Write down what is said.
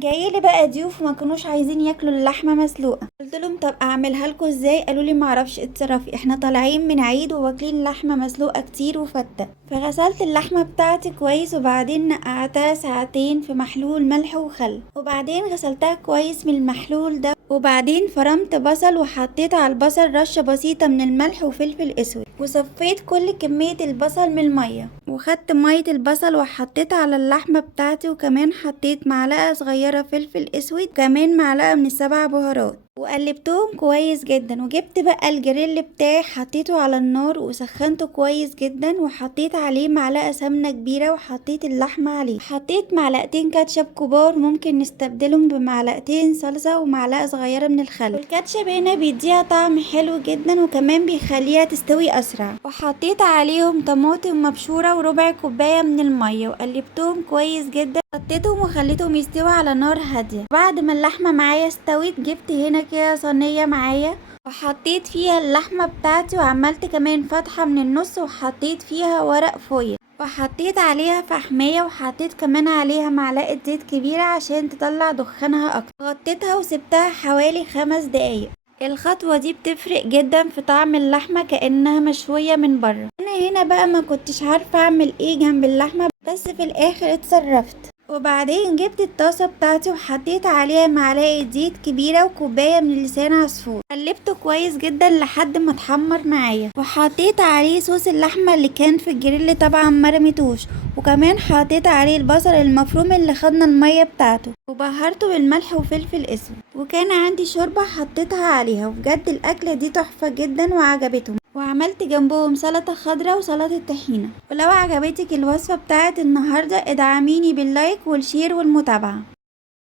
جايلي بقى ضيوف ما كانوش عايزين ياكلوا اللحمه مسلوقه. قلت لهم طب اعملها لكم ازاي؟ قالوا لي معرفش، اتصرفي، احنا طالعين من عيد وواكلين لحمه مسلوقه كتير وفته. فغسلت اللحمه بتاعتي كويس وبعدين نقعتها ساعتين في محلول ملح وخل، وبعدين غسلتها كويس من المحلول ده، وبعدين فرمت بصل وحطيت على البصل رشه بسيطه من الملح وفلفل اسود، وصفيت كل كميه البصل من الميه، وخدت ميه البصل وحطيتها على اللحمه بتاعتي، وكمان حطيت معلقه صغيره فلفل اسود، كمان معلقه من السبع بهارات، وقلبتهم كويس جدا. وجبت بقى الجريل بتاعي حطيته على النار وسخنته كويس جدا، وحطيت عليه معلقه سمنه كبيره، وحطيت اللحمه عليه، حطيت معلقتين كاتشب كبار، ممكن نستبدلهم بمعلقتين صلصه ومعلقه صغيره من الخل. والكاتشب هنا بيديها طعم حلو جدا وكمان بيخليها تستوي اسرع. وحطيت عليهم طماطم مبشوره وربع كوبايه من الميه، وقلبتهم كويس جدا، حطيتهم وخليتهم يستوي على نار هاديه. بعد ما اللحمه معايا استوت، جبت هنا كده صينيه معايا وحطيت فيها اللحمه بتاعتي، وعملت كمان فتحه من النص وحطيت فيها ورق فويل، وحطيت عليها فحمية، وحطيت كمان عليها معلقة زيت كبيرة عشان تطلع دخانها اكتر. غطيتها وسبتها حوالي 5 دقايق. الخطوة دي بتفرق جدا في طعم اللحمة كأنها مشوية من بره. انا هنا بقى ما كنتش عارفة اعمل ايه جنب اللحمة، بس في الاخر اتصرفت. وبعدين جبت الطاسة بتاعتي وحطيت عليها معلقة زيت كبيرة وكوباية من لسان عصفور، قلبته كويس جدا لحد ما اتحمر معايا، وحطيت عليه صوص اللحمة اللي كان في الجريل، طبعا مرمتوش، وكمان حطيت عليه البصل المفروم اللي خدنا المية بتاعته، وبهرته بالملح وفلفل اسود، وكان عندي شوربة حطيتها عليها. وبجد الأكلة دي تحفة جدا وعجبتهم، وعملت جنبهم سلطة خضراء وسلطة طحينة. ولو عجبتك الوصفة بتاعت النهاردة ادعميني باللايك والشير والمتابعة.